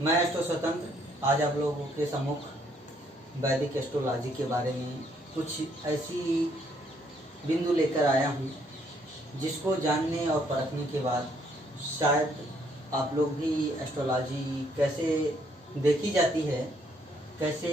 मैं एस्ट्रो स्वतंत्र आज आप लोगों के सम्मुख वैदिक एस्ट्रोलॉजी के बारे में कुछ ऐसी बिंदु लेकर आया हूँ जिसको जानने और परखने के बाद शायद आप लोग भी एस्ट्रोलॉजी कैसे देखी जाती है, कैसे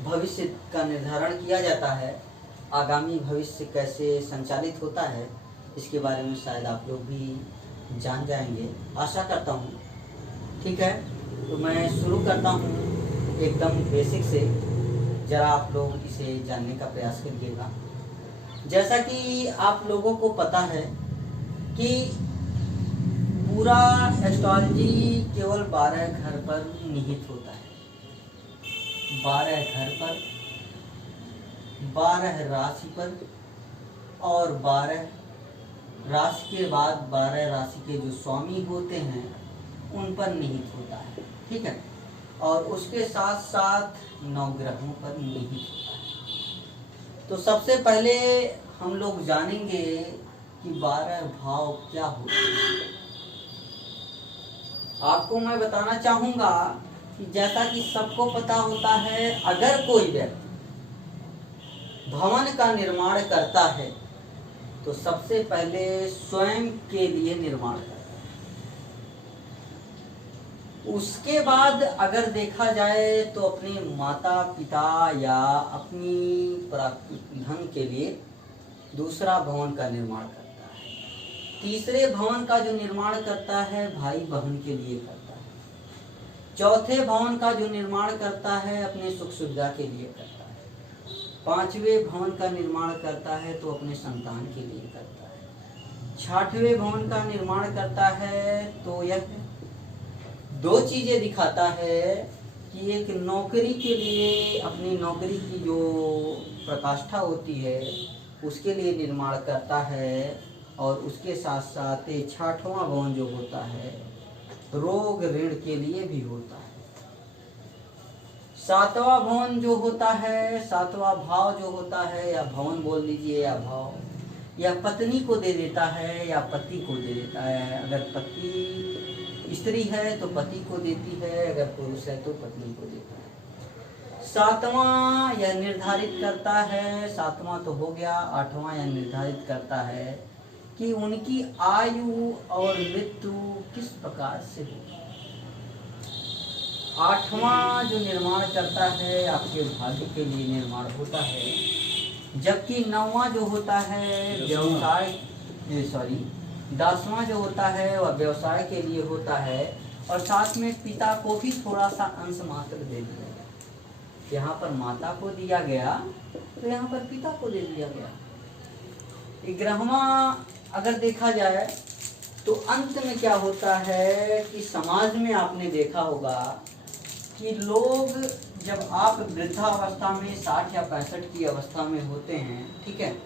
भविष्य का निर्धारण किया जाता है, आगामी भविष्य कैसे संचालित होता है, इसके बारे में शायद आप लोग भी जान जाएंगे, आशा करता हूँ। ठीक है, तो मैं शुरू करता हूँ एकदम बेसिक से, ज़रा आप लोग इसे जानने का प्रयास करिएगा। जैसा कि आप लोगों को पता है कि पूरा एस्ट्रोलॉजी केवल 12 घर पर निहित होता है। 12 घर पर, 12 राशि पर और 12 राशि के बाद 12 राशि के जो स्वामी होते हैं उन पर निहित होता है। ठीक है, और उसके साथ साथ 9 ग्रहों पर निहित होता है। तो सबसे पहले हम लोग जानेंगे कि 12 भाव क्या होते हैं। आपको मैं बताना चाहूँगा कि जैसा कि सबको पता होता है, अगर कोई व्यक्ति भवन का निर्माण करता है तो सबसे पहले स्वयं के लिए निर्माण करता है। उसके बाद अगर देखा जाए तो अपने माता पिता या अपनी प्राकृतिक धन के लिए दूसरा भवन का निर्माण करता है। तीसरे भवन का जो निर्माण करता है भाई बहन के लिए करता है। चौथे भवन का जो निर्माण करता है अपने सुख सुविधा के लिए करता है। 5वें भवन का निर्माण करता है तो अपने संतान के लिए करता है। 6वें भवन का निर्माण करता है तो यह 2 चीज़ें दिखाता है कि एक नौकरी के लिए, अपनी नौकरी की जो प्रकाष्ठा होती है उसके लिए निर्माण करता है, और उसके साथ साथ 6वां भवन जो होता है रोग ऋण के लिए भी होता है। 7वां भवन जो होता है, 7वां भाव जो होता है, या भवन बोल लीजिए या भाव, या पत्नी को दे देता है या पति को दे देता है। अगर पति स्त्री है तो पति को देती है, अगर पुरुष है तो पत्नी को देता है। 7वां यह निर्धारित करता है, 7वां तो हो गया, 8वां यह निर्धारित करता है कि उनकी आयु और मृत्यु किस प्रकार से होगी। 8वां जो निर्माण करता है आपके भाग्य के लिए निर्माण होता है, जबकि 9वां जो होता है व्यवसाय, 10वां जो होता है वह व्यवसाय के लिए होता है, और साथ में पिता को भी थोड़ा सा अंश मात्र दे दिया गया। यहाँ पर माता को दिया गया तो यहाँ पर पिता को दे दिया गया। 11वां अगर देखा जाए तो अंत में क्या होता है कि समाज में आपने देखा होगा कि लोग जब आप वृद्धावस्था में 60 या 65 की अवस्था में होते हैं, ठीक है,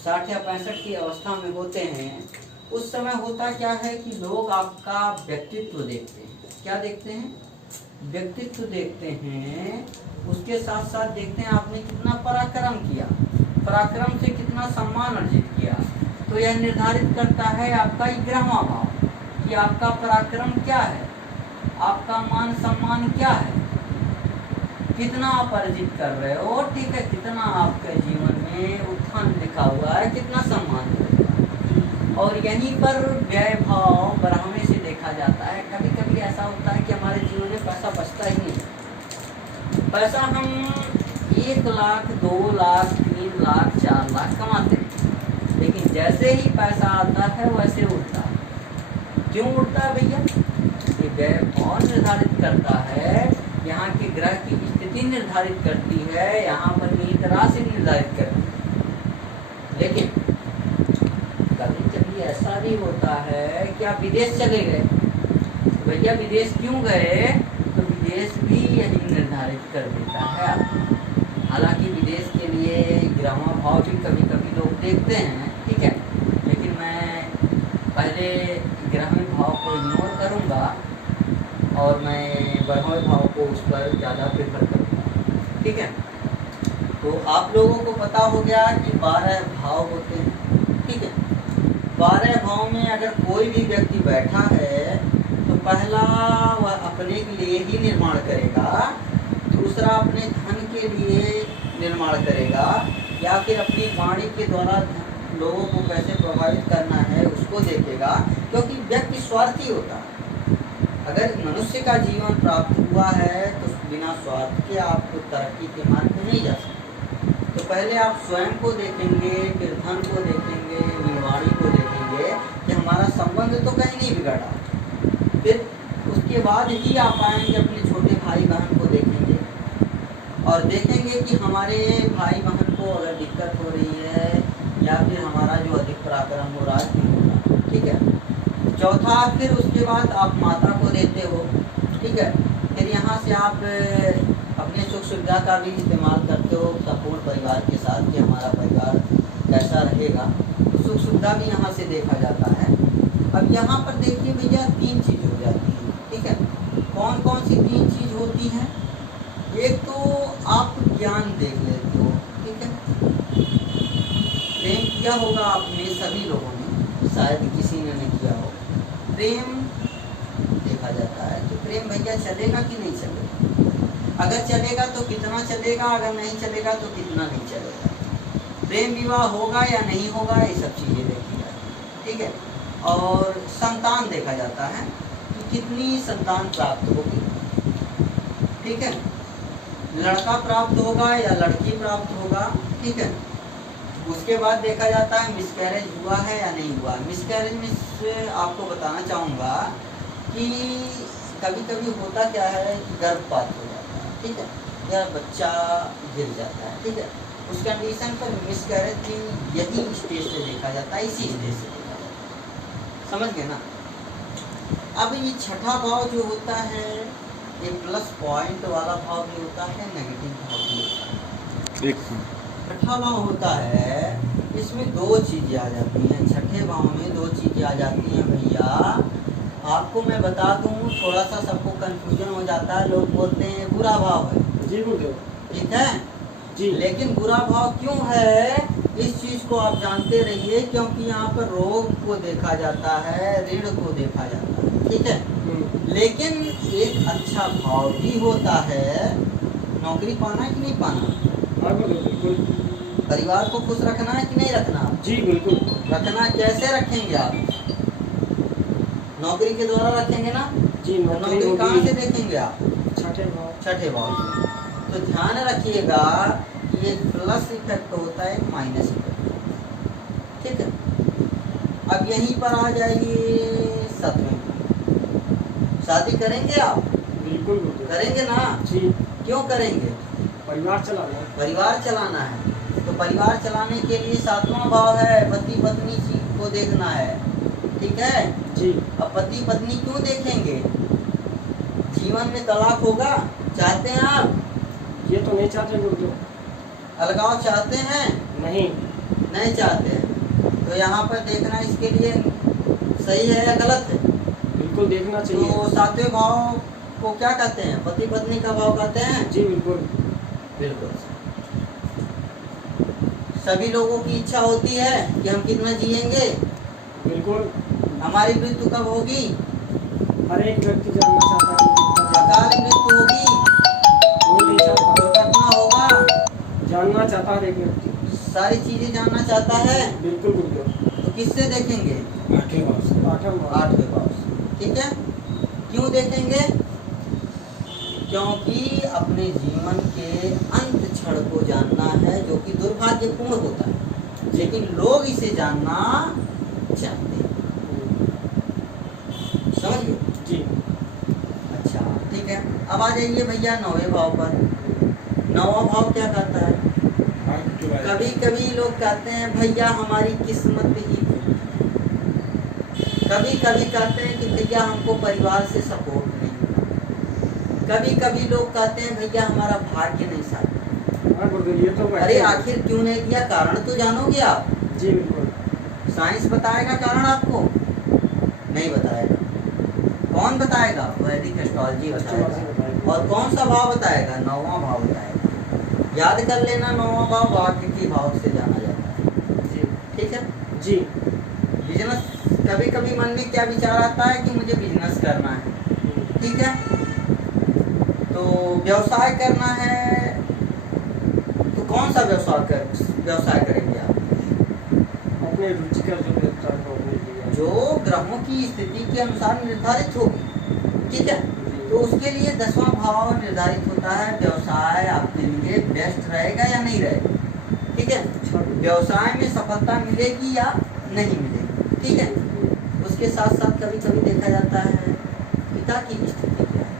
60 या 65 की अवस्था में होते हैं, उस समय होता क्या है कि लोग आपका व्यक्तित्व देखते हैं। क्या देखते हैं? व्यक्तित्व देखते हैं। उसके साथ साथ देखते हैं आपने कितना पराक्रम किया, पराक्रम से कितना सम्मान अर्जित किया। तो यह निर्धारित करता है आपका 11वां भाव कि आपका पराक्रम क्या है, आपका मान सम्मान क्या है, कितना आप अर्जित कर रहे हो। ठीक है, कितना आपके जीवन में उत्थान लिखा हुआ है, कितना सम्मान है। और यहीं पर व्यय भाव बढ़ाने से देखा जाता है। कभी कभी ऐसा होता है कि हमारे जीवन में पैसा बचता ही नहीं। पैसा हम 1 लाख, 2 लाख, 3 लाख, 4 लाख कमाते हैं, लेकिन जैसे ही पैसा आता है वैसे उड़ता है। क्यों उड़ता है भैया? ये व्यय भाव निर्धारित करता है, यहाँ के ग्रह की स्थिति निर्धारित करती है, यहाँ पर निहित राशि निर्धारित करती है। लेकिन ऐसा भी होता है कि आप विदेश चले गए, भैया विदेश क्यों गए? तो विदेश भी यही निर्धारित कर देता है आपको। हालांकि विदेश के लिए 11वां भाव भी कभी कभी लोग देखते हैं, ठीक है, लेकिन मैं पहले 11वें भाव को इग्नोर करूंगा और मैं 12वें भाव को उस पर ज़्यादा प्रेफर करूँगा। ठीक है, तो आप लोगों को पता हो गया कि 12 भाव होते हैं। ठीक है, 12 भाव में अगर कोई भी व्यक्ति बैठा है तो पहला वह अपने के लिए ही निर्माण करेगा, दूसरा अपने धन के लिए निर्माण करेगा, या फिर अपनी वाणी के द्वारा लोगों को कैसे प्रभावित करना है उसको देखेगा, क्योंकि व्यक्ति स्वार्थी होता है। अगर मनुष्य का जीवन प्राप्त हुआ है तो बिना स्वार्थ के आप तरक्की के मार्ग में नहीं जा सकते। तो पहले आप स्वयं को देखेंगे, फिर धन को देखेंगे, वाणी को देखेंगे कि हमारा संबंध तो कहीं नहीं बिगड़ा। फिर उसके बाद ही आप आएंगे अपने छोटे भाई बहन को देखेंगे और देखेंगे कि हमारे भाई बहन को अगर दिक्कत हो रही है या फिर हमारा जो अधिक पराक्रम हो रहा है क्यों हो रहा है, ठीक है। चौथा, फिर उसके बाद आप माता को देते हो, ठीक है। फिर यहाँ से आप अपने सुख सुविधा का भी इस्तेमाल करते हो संपूर्ण परिवार के साथ कि हमारा परिवार कैसा रहेगा, तो सुख सुविधा भी यहाँ से देखा जाता है। अब यहाँ पर देखिए भैया 3 चीज़ हो जाती है, ठीक है। कौन कौन सी 3 चीज़ होती हैं? एक तो आप ज्ञान देख लेते हो, ठीक है। प्रेम किया होगा आपने सभी लोगों ने, शायद किसी ने नहीं किया हो। प्रेम देखा जाता है कि प्रेम भैया चलेगा कि नहीं चलेगा, अगर चलेगा तो कितना चलेगा, अगर नहीं चलेगा तो कितना नहीं चलेगा, प्रेम विवाह होगा या नहीं होगा, ये सब चीज़ें देखी जाती है, ठीक है। और संतान देखा जाता है कि कितनी संतान प्राप्त होगी, ठीक है। लड़का प्राप्त होगा या लड़की प्राप्त होगा, ठीक है। उसके बाद देखा जाता है मिसकैरेज हुआ है या नहीं हुआ। मिसकैरेज में से आपको बताना चाहूँगा कि कभी कभी होता क्या है कि गर्भपात हो जाता है, ठीक है, या बच्चा गिर जाता है, ठीक है। उस कंडीशन पर मिसकैरेज भी यही स्टेज से देखा जाता है, इसी स्टेज से देखा जाता है, समझ गए ना। अब ये छठा भाव जो होता है ये प्लस पॉइंट वाला भाव भी होता है, नेगेटिव भाव भी होता है। छठा भाव होता है, इसमें 2 चीज़ें आ जाती हैं। छठे भाव में 2 चीज़ें आ जाती हैं भैया। आपको मैं बता दूं, थोड़ा सा सबको कंफ्यूजन हो जाता है, लोग बोलते हैं बुरा भाव है जी, बोलते, ठीक है जी। लेकिन बुरा भाव क्यों है इस चीज़ को आप जानते रहिए, क्योंकि यहाँ पर रोग को देखा जाता है, ऋण को देखा जाता है, ठीक है। लेकिन एक अच्छा भाव भी होता है, नौकरी पाना है कि नहीं पाना, बिल्कुल। परिवार को खुश रखना है कि नहीं रखना जी, बिल्कुल रखना। कैसे रखेंगे आप? नौकरी के द्वारा रखेंगे ना जी। नौकरी कहाँ से देखेंगे आप? छठे भाव, छठे भाव से। तो ध्यान रखिएगा कि एक प्लस इफेक्ट होता है, एक माइनस इफेक्ट, ठीक है। अब यहीं पर आ जाइए 7वें। शादी करेंगे आप? बिल्कुल करेंगे ना जी। क्यों करेंगे? परिवार चलाना है, परिवार चलाना है। तो परिवार चलाने के लिए 7वां भाव है, पति पत्नी को देखना है, ठीक है जी। अब पति पत्नी क्यों देखेंगे? जीवन में तलाक होगा, चाहते हैं आप? ये तो नहीं चाहते गुरुदेव। अलगाव चाहते हैं? नहीं चाहते। तो यहाँ पर देखना इसके लिए सही है या गलत है? बिल्कुल देखना चाहिए। तो 7वें भाव को क्या कहते हैं? पति पत्नी का भाव कहते हैं जी, बिल्कुल बिल्कुल। सभी लोगों की इच्छा होती है कि हम कितना जिएंगे, बिल्कुल। हमारी मृत्यु कब होगी? हर एक व्यक्ति जानना चाहता है। अकाल मृत्यु होगी, कोई नहीं चाहता। दुर्घटना होगा, जानना चाहता है एक व्यक्ति। सारी चीजें जानना चाहता है, बिल्कुल बिल्कुल। तो किससे देखेंगे? 8वें भाव से। 8वें भाव से, ठीक है। क्यों देखेंगे? क्योंकि अपने जीवन के अंत क्षण को जानना है, जो कि दुर्भाग्यपूर्ण होता है, लेकिन लोग इसे जानना चाहते हैं, समझ गए जी। अच्छा ठीक है, अब आ जाइए भैया 9वें भाव पर। 9वां भाव क्या कहता है? कभी कभी लोग कहते हैं भैया हमारी किस्मत ही, कभी कभी कहते हैं कि भैया हमको परिवार से सपोर्ट नहीं, कभी कभी लोग कहते हैं भैया हमारा भाग्य नहीं साथ। तो अरे आखिर क्यों नहीं दिया? कारण तो जानोगे आप जी, बिल्कुल। साइंस बताएगा कारण आपको? नहीं बताएगा। कौन बताएगा? वैदिक एस्ट्रोलॉजी बताएगा। और कौन सा भाव बताएगा? 9वां भाव बताएगा। याद कर लेना, 9वां भाव भाग्य की भाव से जाना जाता है जी, ठीक है जी। बिजनेस, कभी कभी मन में क्या विचार आता है कि मुझे बिजनेस करना है, ठीक है। तो व्यवसाय करना है तो कौन सा व्यवसाय करेंगे आप? अपने रुचि का जो व्यवसाय हो जो ग्रहों की स्थिति के अनुसार निर्धारित होगी, ठीक है। तो उसके लिए 10वां भाव निर्धारित होता है व्यवसाय आपके लिए बेस्ट रहेगा या नहीं रहेगा, ठीक है। व्यवसाय में सफलता मिलेगी या नहीं मिलेगी, ठीक है। उसके साथ साथ कभी कभी देखा जाता है पिता की स्थिति क्या है,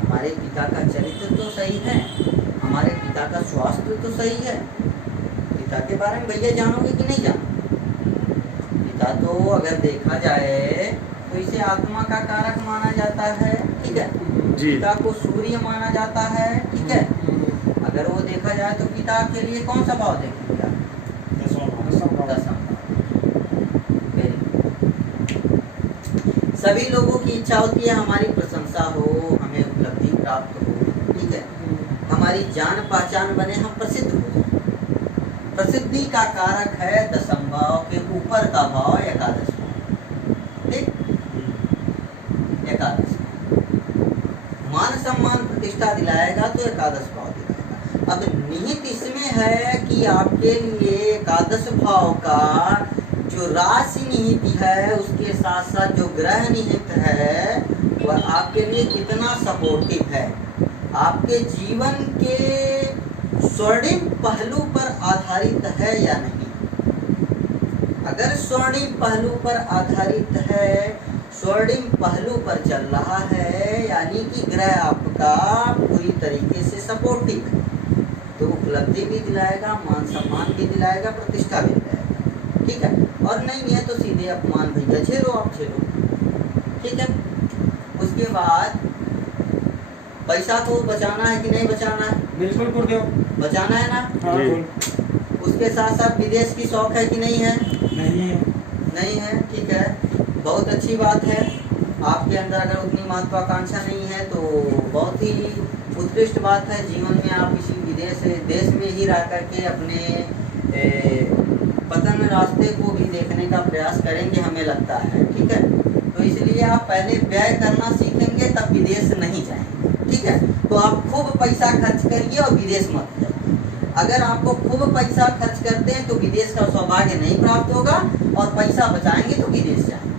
हमारे पिता का चरित्र तो सही है, हमारे पिता का स्वास्थ्य तो सही है। पिता के बारे में भैया जानोगे कि नहीं जानोगे? पिता तो अगर देखा जाए तो इसे आत्मा का कारक माना जाता है, ठीक है। पिता को सूर्य माना जाता है, ठीक है। अगर वो देखा जाए तो पिता के लिए कौन सा भाव देखेंगे आप? 10वां। सभी लोगों की इच्छा होती है हमारी प्रशंसा हो, हमें उपलब्धि प्राप्त हो, ठीक है, हमारी जान पहचान बने, हम प्रसिद्ध हो जाए। प्रसिद्धि का कारक है 10वां भाव के ऊपर का भाव 11वां, ठीक। 11वां मान सम्मान प्रतिष्ठा दिलाएगा तो 11वां भाव दिलाएगा। अब निहित इसमें है कि आपके लिए 11वां भाव का जो राशि निहित है उसके साथ साथ जो ग्रह निहित है वह आपके लिए कितना सपोर्टिव है, आपके जीवन के स्वर्णिम पहलू पर आधारित है या नहीं। अगर स्वर्णिम पहलू पर आधारित है, स्वर्णिम पहलू पर चल रहा है, यानी कि ग्रह आपका पूरी तरीके से सपोर्टिव है, तो उपलब्धि भी दिलाएगा, मान सम्मान भी दिलाएगा, प्रतिष्ठा भी दिलाएगा, ठीक है। और नहीं है तो सीधे अपमान भैया झेलो, आप झेलो, ठीक है। उसके बाद पैसा को बचाना है कि नहीं बचाना है? बिल्कुल गुरुदेव, बचाना है ना? हाँ। उसके साथ साथ विदेश की शौक है कि नहीं है? नहीं है। नहीं है, ठीक है, बहुत अच्छी बात है। आपके अंदर अगर उतनी महत्वाकांक्षा नहीं है तो बहुत ही उत्कृष्ट बात है। जीवन में आप इसी देश में ही रह करके अपने पतन रास्ते को भी देखने का प्रयास करेंगे, हमें लगता है, ठीक है। तो इसलिए आप पहले व्यय करना सीखेंगे तब विदेश नहीं जाएंगे, ठीक है। तो आप खूब पैसा खर्च करिए और विदेश मत जाइए। अगर आपको खूब पैसा खर्च करते हैं तो विदेश का सौभाग्य नहीं प्राप्त होगा, और पैसा बचाएंगे तो विदेश जाएंगे,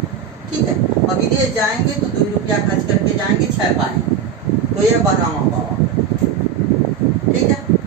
ठीक है। और विदेश जाएंगे तो 2 रुपया खर्च करके जाएंगे, 6 पाएंगे, तो ये 12वां भाव, ठीक है।